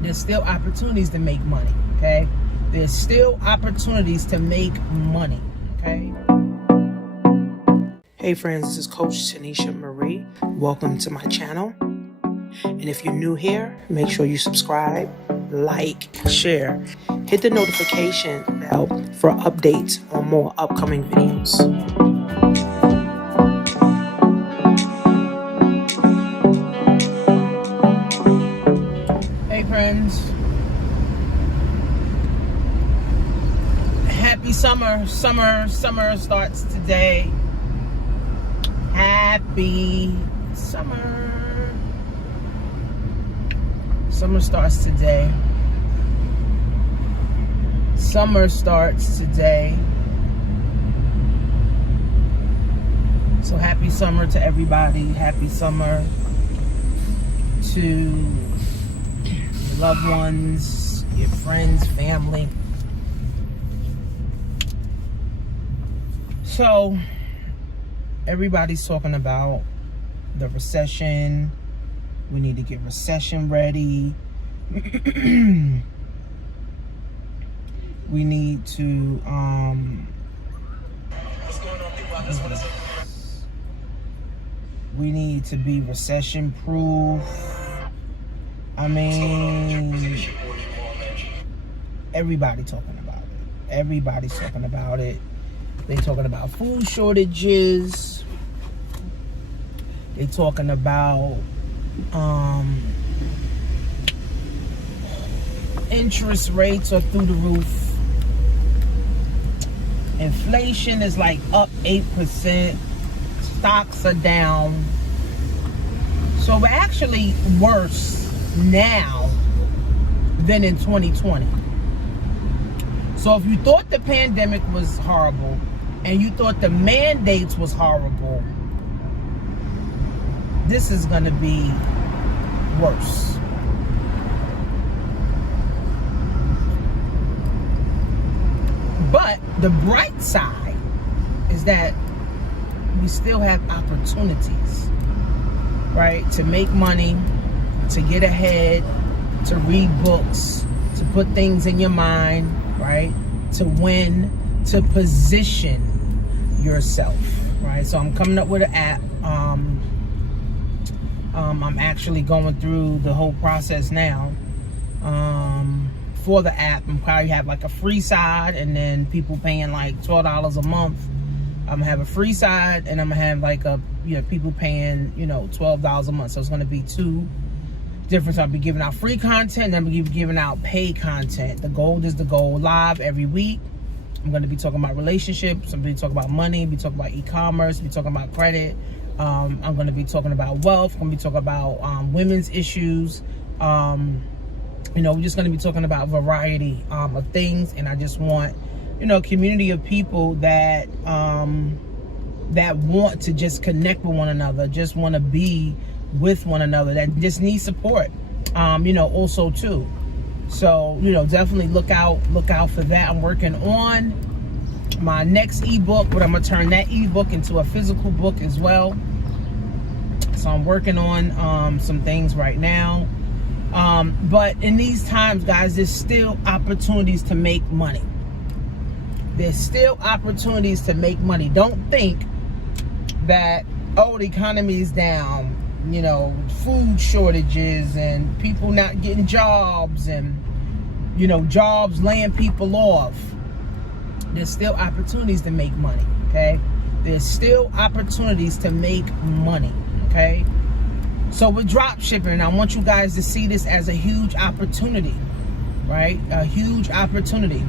there's still opportunities to make money, okay? There's still opportunities to make money, okay? Hey friends, this is Coach Tanisha Marie. Welcome to my channel. And if you're new here, make sure you subscribe, like, share. Hit the notification bell for updates on more upcoming videos. Hey friends. Happy summer. Summer starts today. Happy summer. Summer starts today. Summer starts today. So happy summer to everybody. Happy summer to your loved ones, your friends, family. So everybody's talking about the recession. We need to get recession ready. We need to What's going on, people? I just want to say we need to be recession proof. I mean, everybody talking about it. Everybody's talking about it. They talking about food shortages. They talking about interest rates are through the roof. Inflation is like up 8%. Stocks are down. So we're actually worse now than in 2020. So if you thought the pandemic was horrible and you thought the mandates was horrible, this is going to be worse. But the bright side is that we still have opportunities, right? To make money, to get ahead, to read books, to put things in your mind, right? To win, to position yourself, right? So I'm coming up with an app. I'm actually going through the whole process now for the app. I'm probably have like a free side, and then people paying like $12 a month. I'm gonna have a free side, and I'm gonna have like people paying $12 a month. So it's gonna be two different. I'll be giving out free content, and then I'm gonna be giving out paid content. The goal is to go live every week. I'm gonna be talking about relationships. I'm gonna be talking about money. Be talking about e-commerce. Be talking about credit. I'm going to be talking about wealth. I'm going to be talking about women's issues. We're just going to be talking about a variety of things. And I just want, a community of people that that want to just connect with one another, just want to be with one another, that just need support. Also too. So definitely look out for that. I'm working on my next ebook, but I'm gonna turn that ebook into a physical book as well. So I'm working on some things right now. But in these times, guys, there's still opportunities to make money. There's still opportunities to make money. Don't think that, the economy is down, food shortages and people not getting jobs and, jobs laying people off. There's still opportunities to make money, okay? There's still opportunities to make money, okay? So with dropshipping, I want you guys to see this as a huge opportunity, right? A huge opportunity.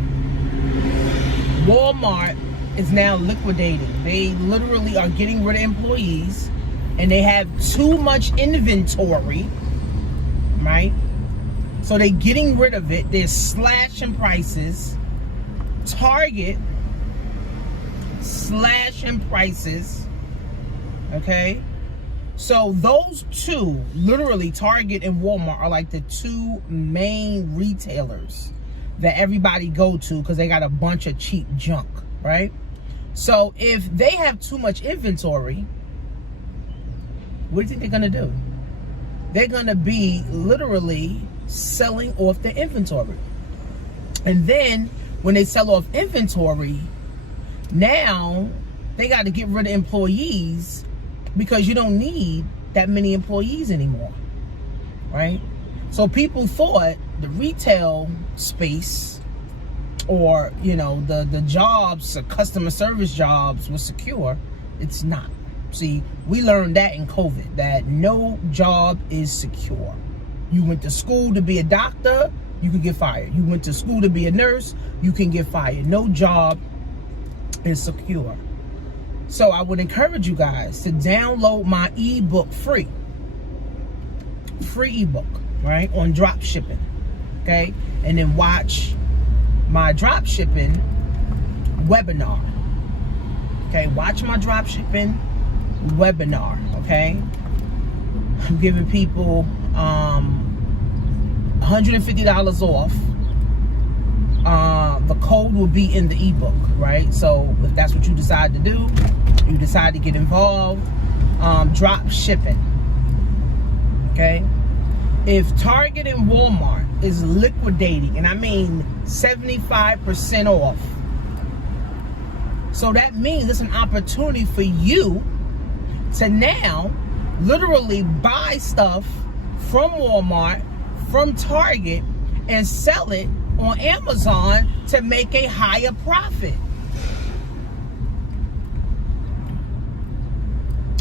Walmart is now liquidating. They literally are getting rid of employees, and they have too much inventory, right? So they're getting rid of it. They're slashing prices. Target slashing prices, okay? So those two, literally Target and Walmart, are like the two main retailers that everybody go to because they got a bunch of cheap junk, right? So if they have too much inventory, what do you think they're gonna do? They're gonna be literally selling off their inventory. And then when they sell off inventory, now they got to get rid of employees because you don't need that many employees anymore, right? So people thought the retail space, or the jobs, the customer service jobs, was secure. It's not. See, we learned that in COVID, that no job is secure. You went to school to be a doctor, you could get fired. You went to school to be a nurse, you can get fired. No job is secure. So I would encourage you guys to download my ebook free ebook, right, on dropshipping, okay? And then watch my dropshipping webinar, okay? Watch my dropshipping webinar, okay? I'm giving people $150 off. The code will be in the ebook, right? So if that's what you decide to do, you decide to get involved, drop shipping, okay? If Target and Walmart is liquidating, and I mean 75% off, so that means it's an opportunity for you to now literally buy stuff from Walmart, from Target, and sell it on Amazon to make a higher profit.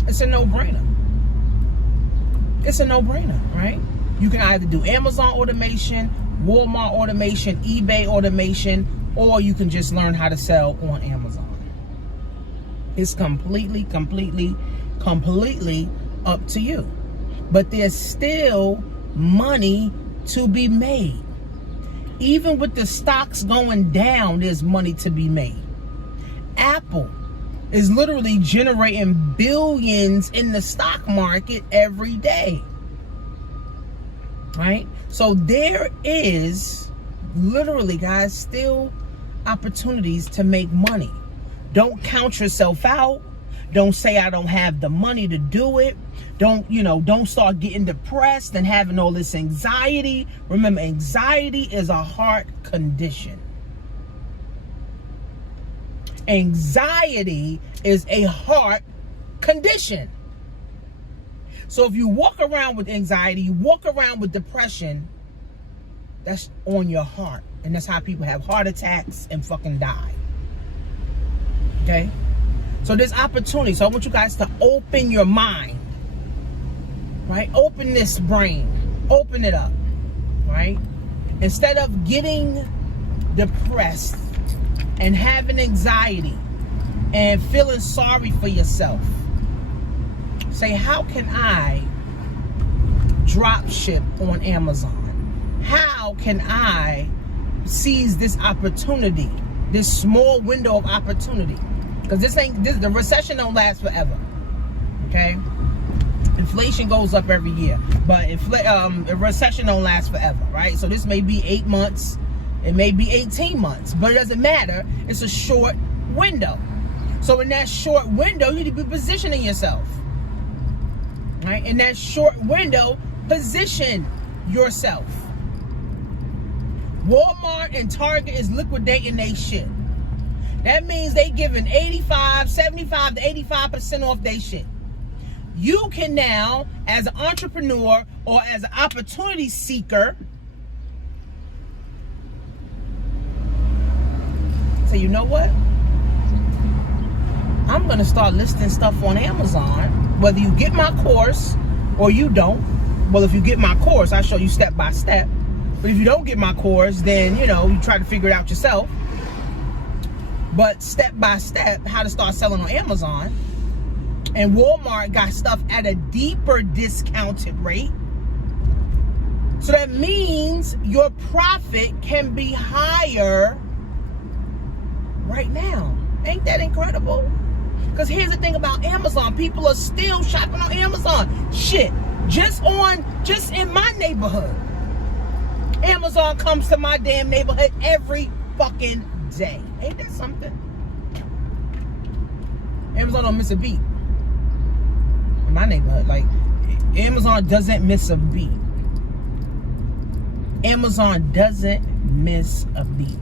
It's a no-brainer. It's a no-brainer, right? You can either do Amazon automation, Walmart automation, eBay automation, or you can just learn how to sell on Amazon. It's completely up to you. But there's still money to be made. Even with the stocks going down, there's money to be made. Apple is literally generating billions in the stock market every day, right? So there is literally, guys, still opportunities to make money. Don't count yourself out. Don't say I don't have the money to do it. Don't start getting depressed and having all this anxiety. Remember, anxiety is a heart condition. Anxiety is a heart condition. So if you walk around with anxiety, you walk around with depression, that's on your heart. And that's how people have heart attacks and fucking die. Okay? So there's opportunity. So I want you guys to open your mind, right? Open this brain. Open it up, right? Instead of getting depressed and having anxiety and feeling sorry for yourself, say, how can I drop ship on Amazon? How can I seize this opportunity, this small window of opportunity? Because the recession don't last forever, okay? Inflation goes up every year, but a recession don't last forever, right? So this may be 8 months, it may be 18 months, but it doesn't matter. It's a short window. So in that short window, you need to be positioning yourself, right? In that short window, position yourself. Walmart and Target is liquidating their shit. That means they giving 75 to 85% off their shit. You can now, as an entrepreneur or as an opportunity seeker, say, you know what? I'm going to start listing stuff on Amazon, whether you get my course or you don't. Well, if you get my course, I'll show you step by step. But if you don't get my course, then, you try to figure it out yourself. But step by step, how to start selling on Amazon. And Walmart got stuff at a deeper discounted rate. So that means your profit can be higher right now. Ain't that incredible? Because here's the thing about Amazon. People are still shopping on Amazon. Shit. Just in my neighborhood. Amazon comes to my damn neighborhood every fucking day. Ain't that something? Amazon don't miss a beat. In my neighborhood, like, Amazon doesn't miss a beat. Amazon doesn't miss a beat.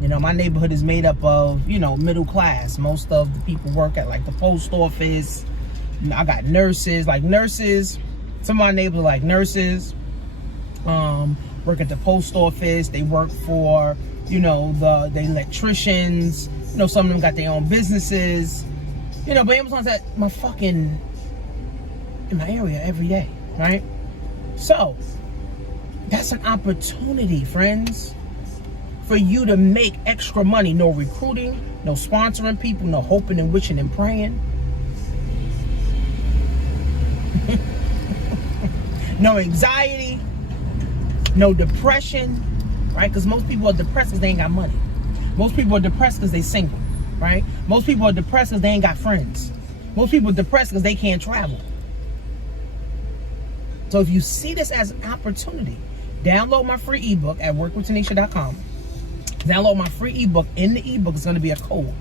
You know, my neighborhood is made up of, you know, middle class. Most of the people work at like the post office. I got nurses, some of my neighbors are like nurses, work at the post office. They work for, you know, the electricians. You know, some of them got their own businesses. You know, but Amazon's in my area every day, right? So that's an opportunity, friends, for you to make extra money. No recruiting, no sponsoring people, no hoping and wishing and praying. No anxiety, no depression, right? Because most people are depressed because they ain't got money. Most people are depressed because they single, right? Most people are depressed because they ain't got friends. Most people are depressed because they can't travel. So if you see this as an opportunity, download my free ebook at workwithtanisha.com. Download my free ebook. In the ebook is going to be a code,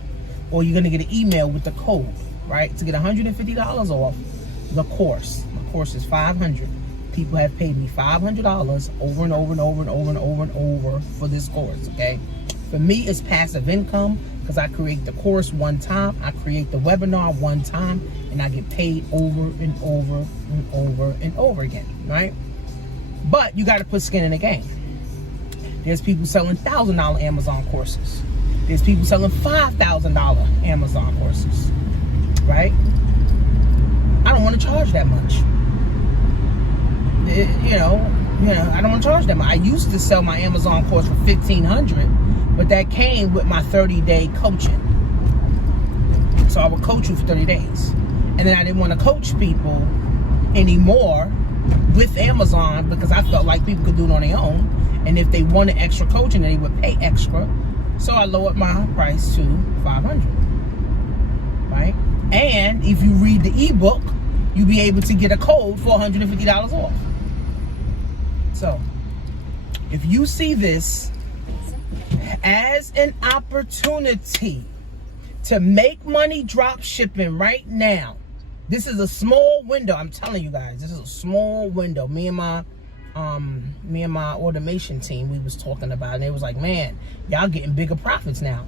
or you're going to get an email with the code, right? To get $150 off the course. My course is $500. People have paid me $500 over and over and over and over and over and over for this course, okay? For me, it's passive income because I create the course one time, I create the webinar one time, and I get paid over and over and over and over again, right? But you got to put skin in the game. There's people selling $1,000 Amazon courses. There's people selling $5,000 Amazon courses, right? I don't want to charge that much. You know, I don't want to charge that much. I used to sell my Amazon course for $1,500, but that came with my 30-day coaching. So I would coach you for 30 days. And then I didn't want to coach people anymore with Amazon because I felt like people could do it on their own. And if they wanted extra coaching, then they would pay extra. So I lowered my price to $500, right? And if you read the ebook, you'll be able to get a code for $150 off. So if you see this as an opportunity to make money drop shipping right now, this is a small window. I'm telling you guys, this is a small window. Me and my automation team, we was talking about it, and they was like, man, y'all getting bigger profits now.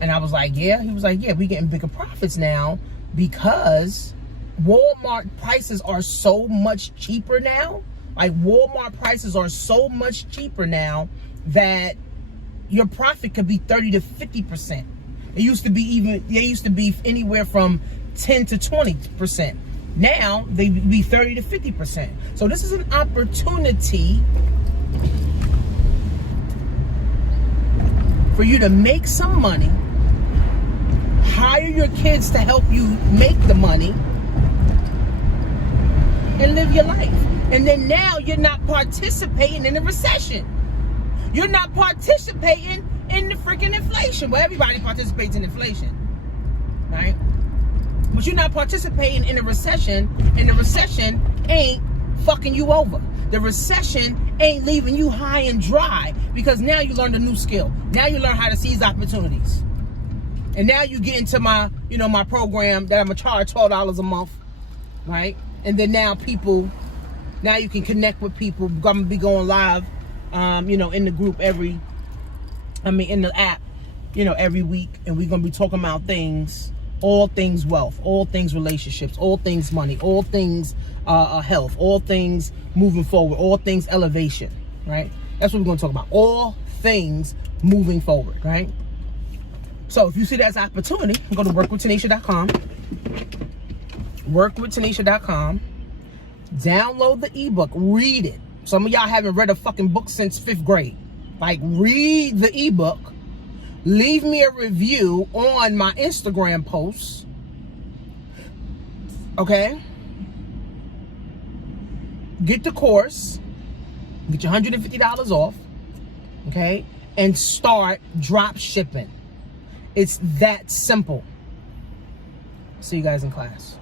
And I was like, yeah. He was like, yeah, we getting bigger profits now because Walmart prices are so much cheaper now. Like, Walmart prices are so much cheaper now that your profit could be 30 to 50%. They used to be anywhere from 10 to 20%. Now they be 30 to 50%. So this is an opportunity for you to make some money, hire your kids to help you make the money, and live your life. And then now you're not participating in the recession. You're not participating in the freaking inflation. Well, everybody participates in inflation, right? But you're not participating in a recession, and the recession ain't fucking you over. The recession ain't leaving you high and dry because now you learned a new skill. Now you learn how to seize opportunities. And now you get into my, my program that I'm gonna charge $12 a month, right? And then now you can connect with people. I'm gonna be going live, in the group in the app, every week, and we're gonna be talking about all things wealth, all things relationships, all things money, all things health, all things moving forward, all things elevation, right? That's what we're gonna talk about. All things moving forward, right? So if you see that as an opportunity, go to workwithtanisha.com. Workwithtanisha.com. Download the ebook, read it. Some of y'all haven't read a fucking book since 5th grade. Like, read the ebook. Leave me a review on my Instagram posts. Okay? Get the course. Get your $150 off. Okay? And start drop shipping. It's that simple. See you guys in class.